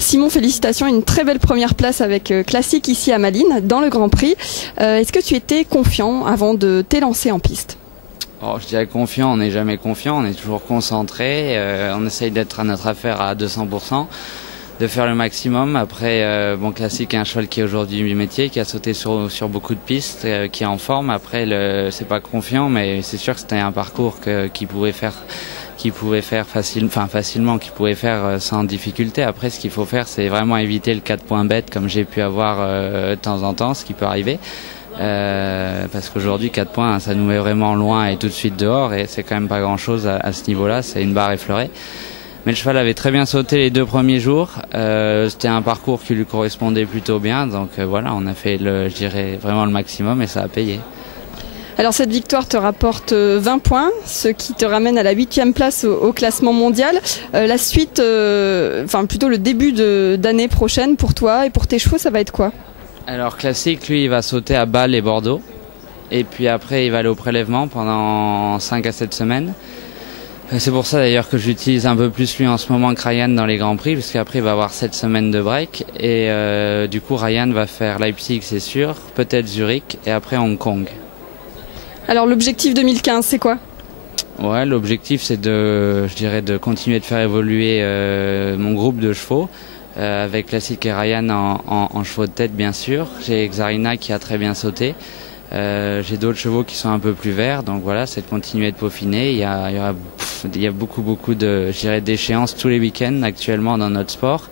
Simon, félicitations, une très belle première place avec Classique ici à Malines, dans le Grand Prix. Est-ce que tu étais confiant avant de t'élancer en piste? Oh, je dirais confiant, on n'est jamais confiant, on est toujours concentré, on essaye d'être à notre affaire à 200%, de faire le maximum. Après, bon, Classique est un cheval qui est aujourd'hui du métier, qui a sauté sur beaucoup de pistes, qui est en forme. Après, c'est pas confiant, mais c'est sûr que c'était un parcours qu'il pouvait faire facilement, qu'il pouvait faire sans difficulté. Après, ce qu'il faut faire, c'est vraiment éviter le 4 points bête comme j'ai pu avoir de temps en temps, ce qui peut arriver. Parce qu'aujourd'hui 4 points ça nous met vraiment loin et tout de suite dehors, et c'est quand même pas grand chose à ce niveau là, c'est une barre effleurée. Mais le cheval avait très bien sauté les 2 premiers jours, c'était un parcours qui lui correspondait plutôt bien, donc voilà, on a fait je dirais vraiment le maximum et ça a payé. Alors cette victoire te rapporte 20 points, ce qui te ramène à la 8e place au classement mondial. La suite, plutôt le début d'année prochaine pour toi et pour tes chevaux, ça va être quoi? Alors Classique, lui, il va sauter à Bâle et Bordeaux. Et puis après, il va aller au prélèvement pendant 5 à 7 semaines. C'est pour ça d'ailleurs que j'utilise un peu plus lui en ce moment que Ryan dans les Grands Prix, parce qu'après il va avoir 7 semaines de break. Et du coup, Ryan va faire Leipzig, c'est sûr, peut-être Zurich, et après Hong Kong. Alors l'objectif 2015, c'est quoi? Ouais, l'objectif c'est de continuer de faire évoluer mon groupe de chevaux. Avec Classique et Ryan en chevaux de tête bien sûr. J'ai Xarina qui a très bien sauté. J'ai d'autres chevaux qui sont un peu plus verts, donc voilà, c'est de continuer de peaufiner. Il y a beaucoup d'échéances tous les week-ends actuellement dans notre sport.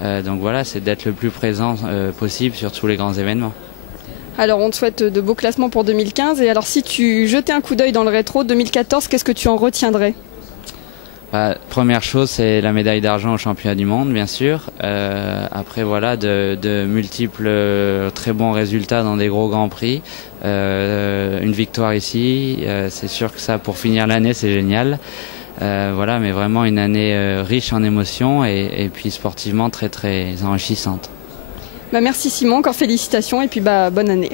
Donc voilà, c'est d'être le plus présent possible sur tous les grands événements. Alors on te souhaite de beaux classements pour 2015. Et alors si tu jetais un coup d'œil dans le rétro 2014, qu'est-ce que tu en retiendrais? Première chose, c'est la médaille d'argent au championnat du monde, bien sûr. Après, voilà, de multiples très bons résultats dans des gros grands prix. Une victoire ici, c'est sûr que ça, pour finir l'année, c'est génial. Voilà, mais vraiment une année riche en émotions et puis sportivement très très enrichissante. Merci Simon, encore félicitations et puis bonne année.